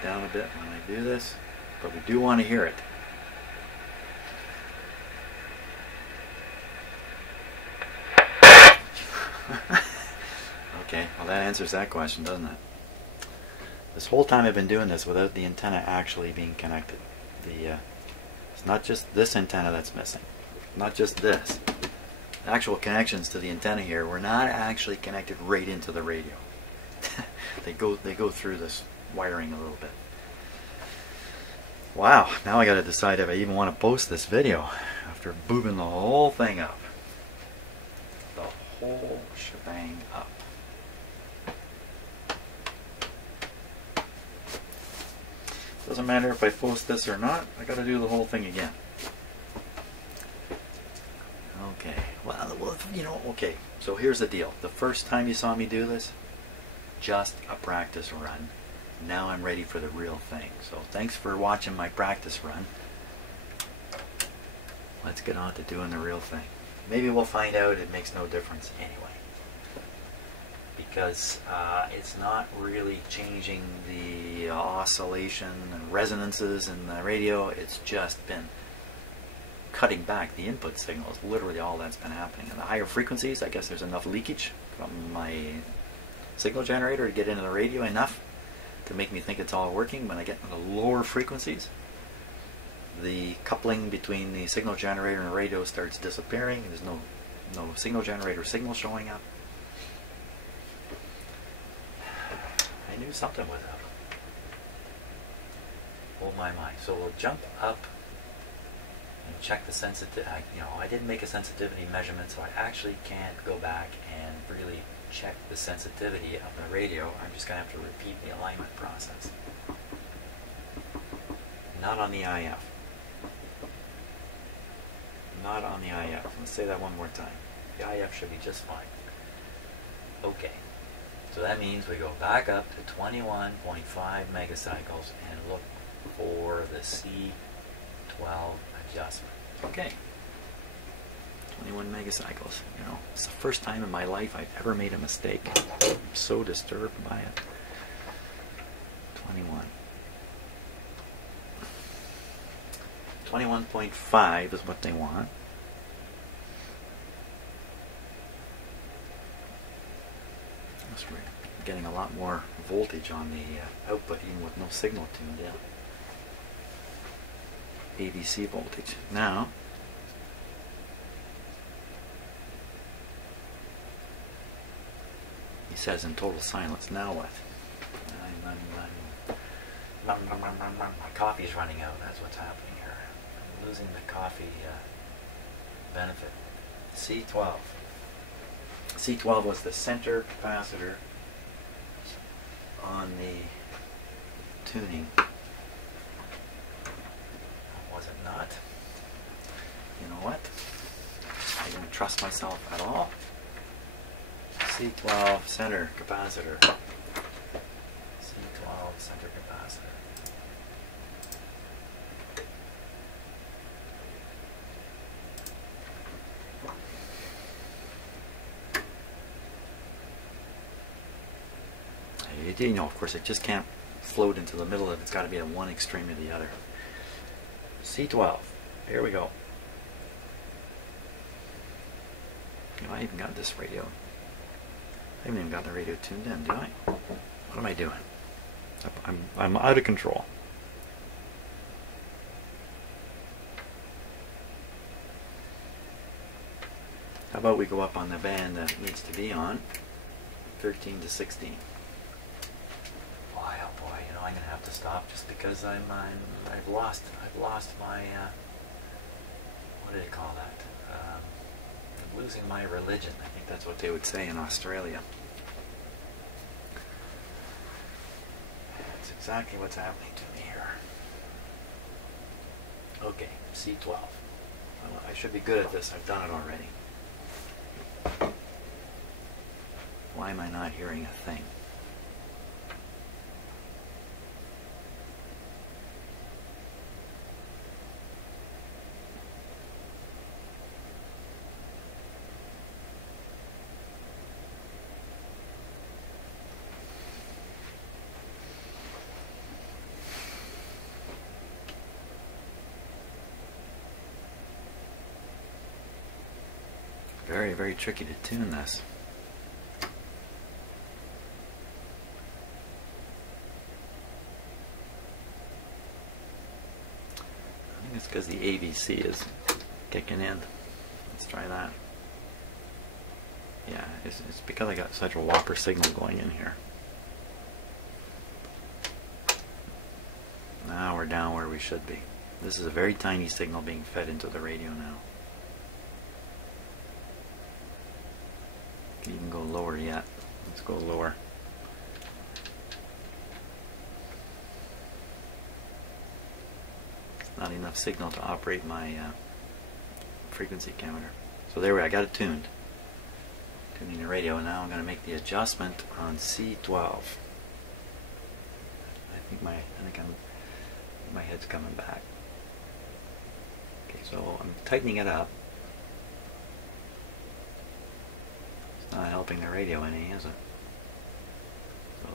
it down a bit when I do this, but we do want to hear it. Okay, well that answers that question, doesn't it? This whole time I've been doing this without the antenna actually being connected. It's not just this antenna that's missing. Not just this. The actual connections to the antenna here were not actually connected right into the radio. They go through this wiring a little bit. Wow, now I gotta decide if I even want to post this video after boobing the whole thing up. The whole shebang up. Doesn't matter if I post this or not, I gotta do the whole thing again. Okay, well, you know, okay, so here's the deal. The first time you saw me do this, just a practice run. Now I'm ready for the real thing. So thanks for watching my practice run. Let's get on to doing the real thing. Maybe we'll find out it makes no difference anyway. Because it's not really changing the oscillation and resonances in the radio. It's just been cutting back the input signals. Literally all that's been happening. And the higher frequencies, I guess there's enough leakage from my signal generator to get into the radio enough to make me think it's all working. When I get into the lower frequencies, the coupling between the signal generator and the radio starts disappearing. There's no signal generator signal showing up. I knew something was up. Oh my. So we'll jump up and check the sensitivity. You know, I didn't make a sensitivity measurement, so I actually can't go back and really check the sensitivity of the radio. I'm just going to have to repeat the alignment process. Not on the IF. Not on the IF. Let's say that one more time. The IF should be just fine. Okay. So that means we go back up to 21.5 megacycles and look for the C12 adjustment. Okay. 21 megacycles. You know, it's the first time in my life I've ever made a mistake. I'm so disturbed by it. 21. 21.5 is what they want. We're getting a lot more voltage on the output even with no signal tuned in. ABC voltage. Now, he says in total silence. Now what? My coffee's running out. That's what's happening here. I'm losing the coffee benefit. C12. C12 was the center capacitor on the tuning. Was it not? You know what? I don't trust myself at all. C12 center capacitor. C12 center capacitor. You know, of course, it just can't float into the middle of it. It's got to be at one extreme or the other. C12. Here we go. You know, I even got this radio. I haven't even got the radio tuned in, do I? What am I doing? I'm out of control. How about we go up on the band that it needs to be on? 13 to 16. I'm gonna have to stop just because I've lost my what do they call that? I'm losing my religion. I think that's what they would say in Australia. That's exactly what's happening to me here. Okay, C12. Well, I should be good at this. I've done it already. Why am I not hearing a thing? Very, very tricky to tune this. I think it's because the ABC is kicking in. Let's try that. Yeah, it's because I got such a whopper signal going in here. Now we're down where we should be. This is a very tiny signal being fed into the radio now. Can even go lower yet. Let's go lower. It's not enough signal to operate my frequency counter. So there we are, I got it tuned. Tuning the radio, and now I'm going to make the adjustment on C12. I think my head's coming back. Okay, so I'm tightening it up. It's not helping the radio any, is it? So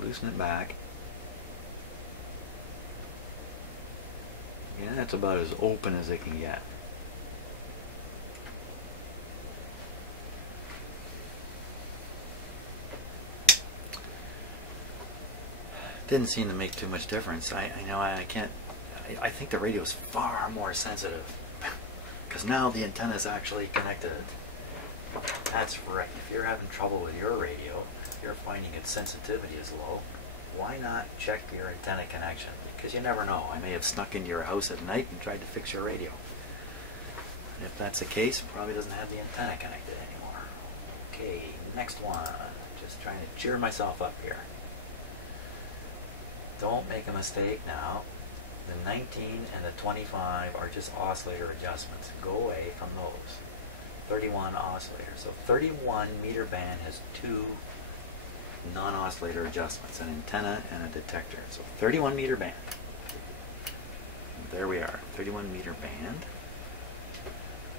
loosen it back. Yeah, that's about as open as it can get. Didn't seem to make too much difference. I know I can't. I think the radio is far more sensitive because now the antenna is actually connected. That's right. If you're having trouble with your radio, you're finding its sensitivity is low, why not check your antenna connection? Because you never know. I may have snuck into your house at night and tried to fix your radio. And if that's the case, it probably doesn't have the antenna connected anymore. Okay, next one. Just trying to cheer myself up here. Don't make a mistake now. The 19 and the 25 are just oscillator adjustments. Go away from those. 31 oscillator. So 31 meter band has two non-oscillator adjustments, an antenna and a detector. So 31 meter band. There we are, 31 meter band.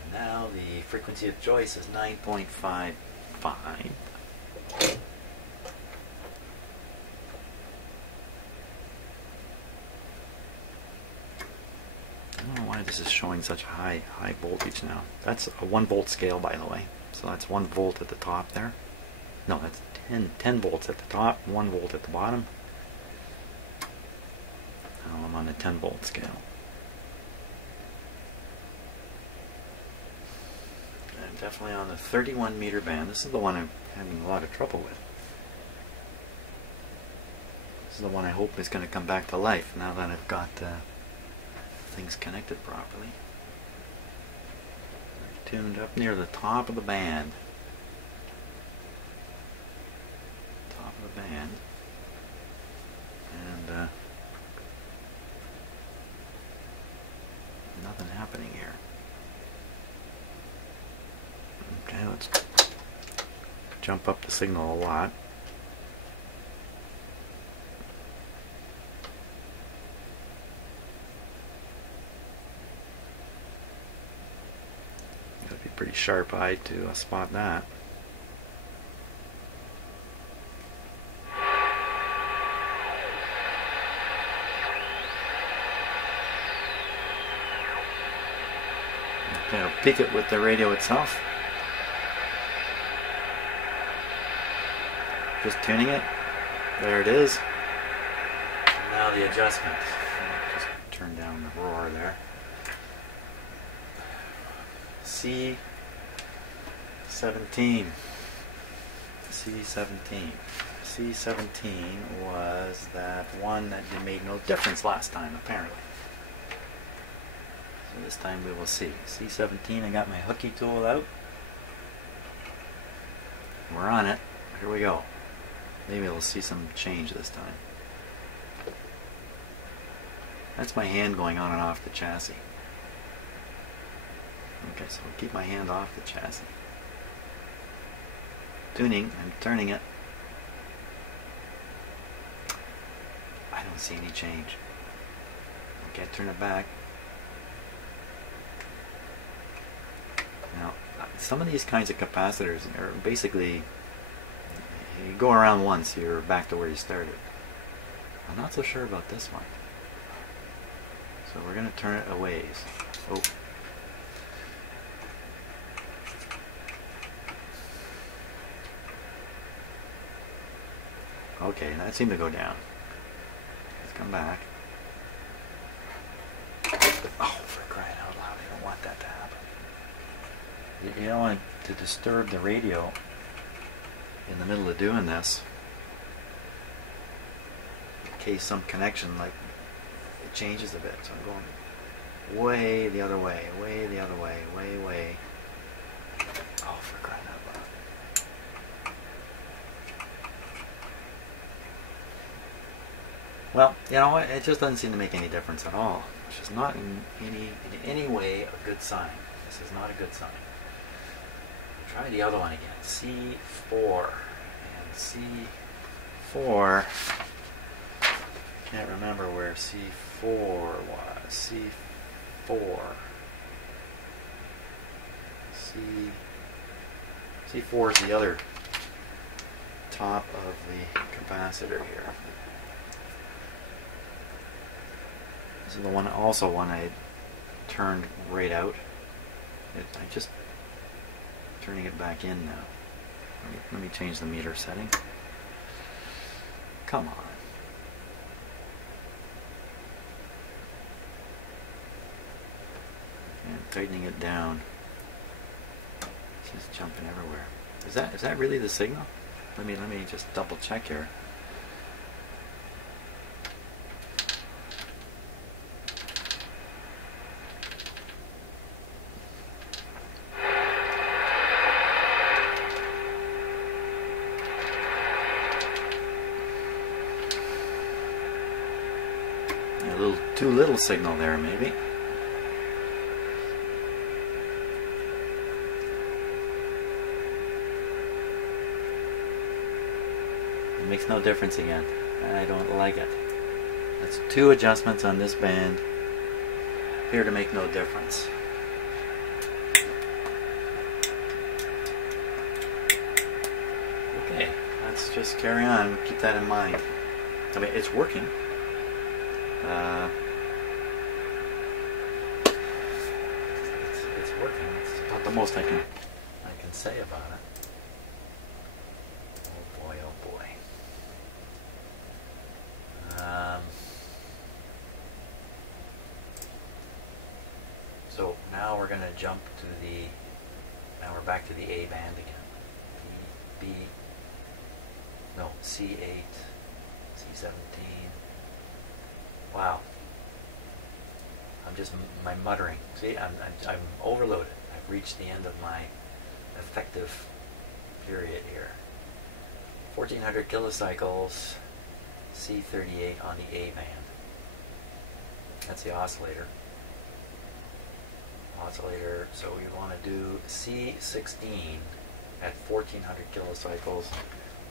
And now the frequency of choice is 9.55. I don't know why this is showing such a high voltage now. That's a 1 volt scale, by the way. So that's 1 volt at the top there. No, that's 10 volts at the top, 1 volt at the bottom. Now I'm on the 10 volt scale. I'm definitely on the 31 meter band. This is the one I'm having a lot of trouble with. This is the one I hope is going to come back to life now that I've got things connected properly. Tuned up near the top of the band. Top of the band. And nothing happening here. Okay, let's jump up the signal a lot. Be pretty sharp-eyed to spot that. Okay, I'll peek it with the radio itself. Just tuning it. There it is. And now the adjustment. Just turn down the roar there. C17. C17 was that one that made no difference last time, apparently. So this time we will see. C17, I got my hooky tool out. We're on it. Here we go. Maybe we'll see some change this time. That's my hand going on and off the chassis. Okay, so I'll keep my hand off the chassis. Tuning, I'm turning it. I don't see any change. Okay, turn it back. Now, some of these kinds of capacitors are basically, you go around once, you're back to where you started. I'm not so sure about this one. So we're going to turn it a ways. Oh. Okay, that seemed to go down. Let's come back. Oh, for crying out loud, I don't want that to happen. You don't want to disturb the radio in the middle of doing this, in case some connection, like, it changes a bit. So I'm going way the other way, way the other way, way. Oh, for crying out loud. Well, you know what? It just doesn't seem to make any difference at all. Which is not in any way a good sign. This is not a good sign. Try the other one again. C4 and C4. Can't remember where C4 was. C4 is the other top of the capacitor here. This is the one, also one I turned right out. I just turning it back in now. Let me change the meter setting. Come on. And tightening it down. It's just jumping everywhere. Is that really the signal? Let me just double check here. A little too little signal there, maybe. It makes no difference again. I don't like it. That's 2 adjustments on this band appear to make no difference. Okay, let's just carry on. Keep that in mind. I mean, it's working. It's working. It's about the most I can say about it. Oh boy, oh boy. So now we're going to jump to now we're back to the A band again. C8, C17. Wow. I'm just my muttering. See, I'm overloaded. I've reached the end of my effective period here. 1400 kilocycles, C38 on the A band. That's the oscillator. So we want to do C16 at 1400 kilocycles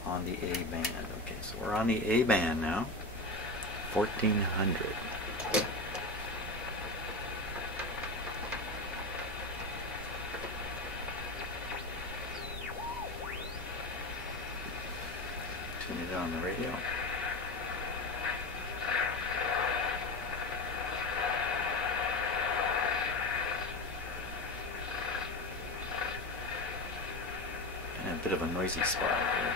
on the A band. Okay, so we're on the A band now. 1400. Tune it on the radio. And a bit of a noisy spot here.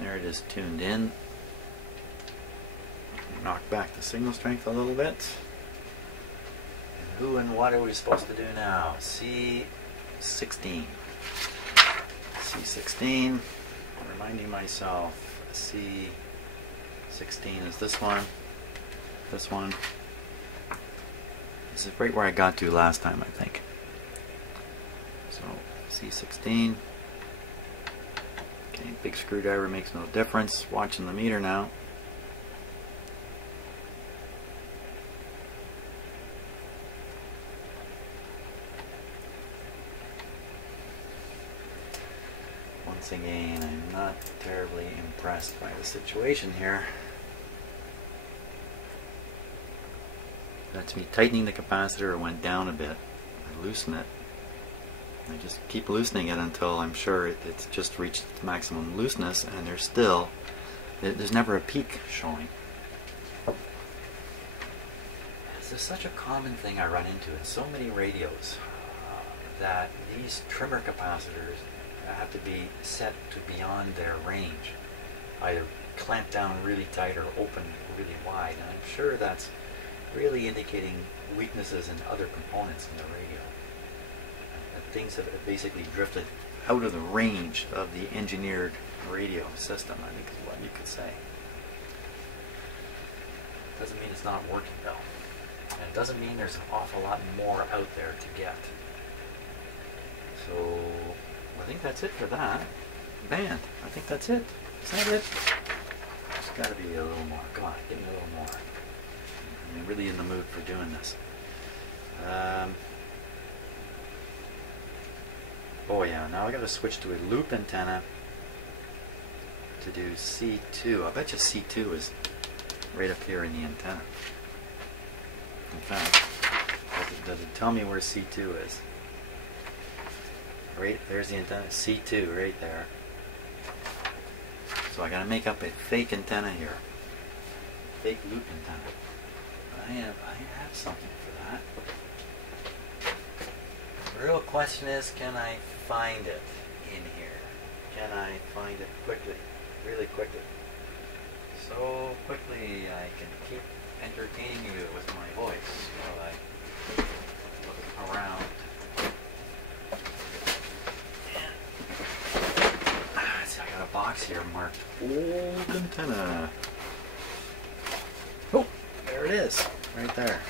There it is, tuned in. Knock back the signal strength a little bit. And who and what are we supposed to do now? C16. C16. Reminding myself, C16 is this one. This one. This is right where I got to last time, I think. So, C16. Okay, big screwdriver makes no difference. Watching the meter now. Once again, I'm not terribly impressed by the situation here. That's me tightening the capacitor. It went down a bit. I loosen it. I just keep loosening it until I'm sure it's just reached its maximum looseness, and there's never a peak showing. This is such a common thing I run into in so many radios, that these trimmer capacitors have to be set to beyond their range, either clamped down really tight or open really wide, and I'm sure that's really indicating weaknesses in other components in the radio. Things have basically drifted out of the range of the engineered radio system, I think is what you could say. Doesn't mean it's not working though. And it doesn't mean there's an awful lot more out there to get. So I think that's it for that. Band, I think that's it. Is that it? There's got to be a little more. God, give me a little more. I'm really in the mood for doing this. Oh yeah, now I got to switch to a loop antenna to do C2. I bet you C2 is right up here in the antenna. In fact, does it tell me where C2 is? Right, there's the antenna, C2 right there. So I got to make up a fake antenna here. Fake loop antenna. I have something for that. The real question is, can I find it in here? Can I find it quickly? Really quickly. So quickly I can keep entertaining you with my voice while I look around. See, I got a box here marked old antenna. Oh, there it is. Right there.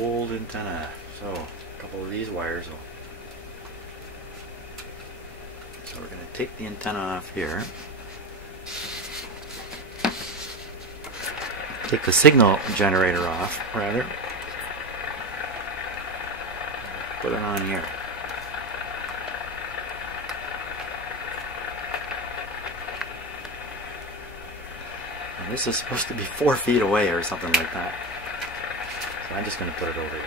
Old antenna. So a couple of these wires will. So we're going to take the antenna off here. Take the signal generator off, rather. Put it on here. And this is supposed to be 4 feet away or something like that. So I'm just going to put it over here.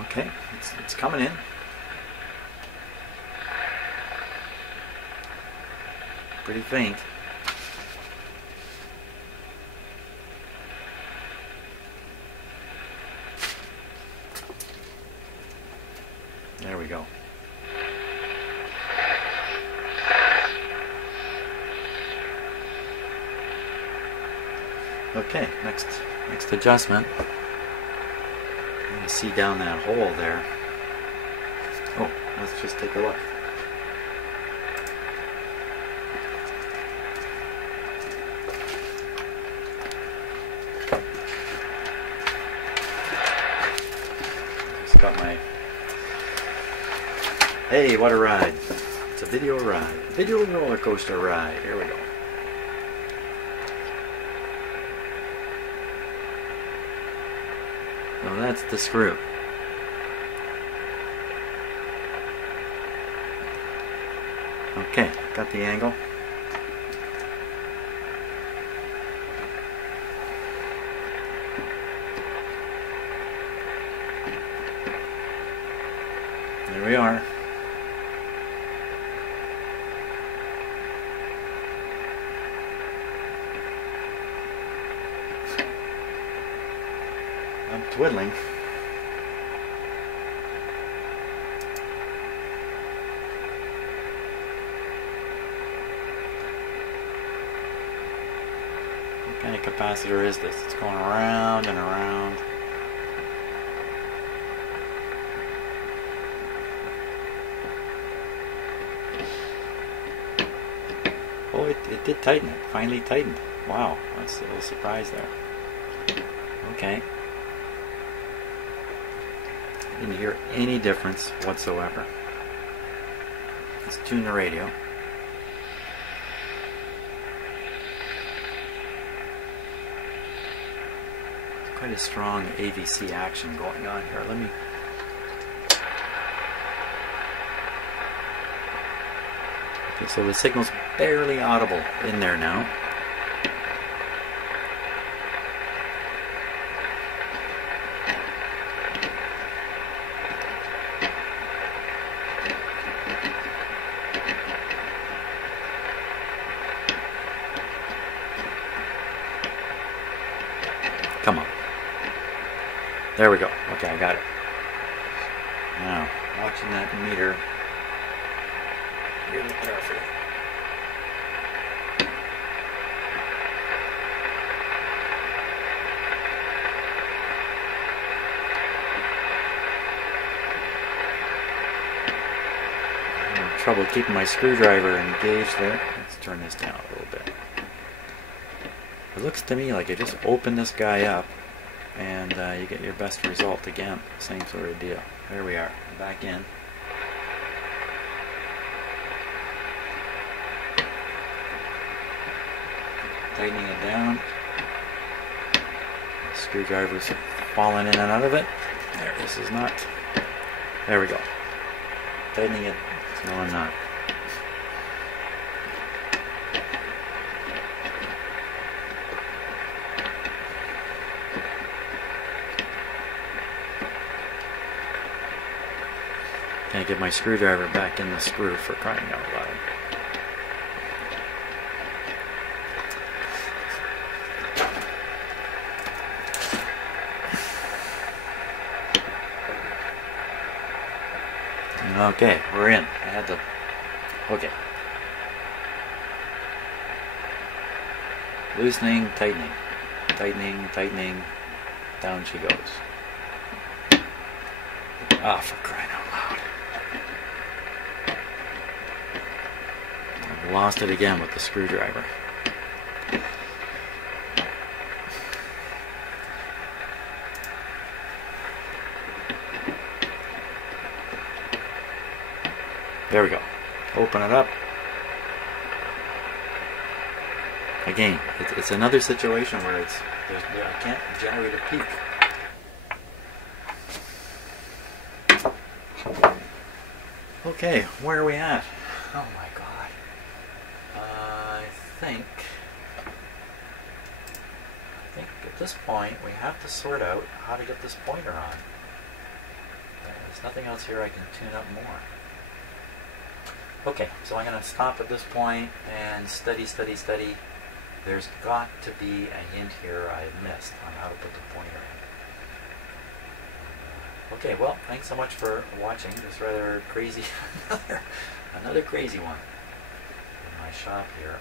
Okay, it's coming in. Pretty faint. There we go. Okay, next adjustment. You see down that hole there. Oh, let's just take a look. Just got my... Hey, what a ride. It's a video ride. Video roller coaster ride. Here we go. Well, that's the screw. Okay, got the angle. There we are. I'm twiddling. What kind of capacitor is this? It's going around and around. Oh, it did tighten it. Finally tightened. Wow, that's a little surprise there. Okay. Didn't hear any difference whatsoever. Let's tune the radio. There's quite a strong AVC action going on here. Let me... Okay, so the signal's barely audible in there now. Come on. There we go. Okay, I got it. Now, watching that meter really carefully. I'm having trouble keeping my screwdriver engaged there. Let's turn this down a little bit. It looks to me like I just open this guy up and you get your best result again. Same sort of deal. There we are. Back in. Tightening it down. Screwdriver's falling in and out of it. There, this is not. There we go. Tightening it. No, I'm not. Can't get my screwdriver back in the screw for crying out loud. Okay, we're in. I had to. Okay. Loosening, tightening. Tightening, tightening. Down she goes. Ah, for crying out loud. I've lost it again with the screwdriver. There we go. Open it up. Again, it's another situation where I can't generate a peak. Okay, where are we at? Oh my god. I think at this point we have to sort out how to get this pointer on. There's nothing else here I can tune up more. Okay, so I'm going to stop at this point and study. There's got to be a hint here I missed on how to put the pointer in. Okay, well, thanks so much for watching this rather crazy, another crazy one in my shop here.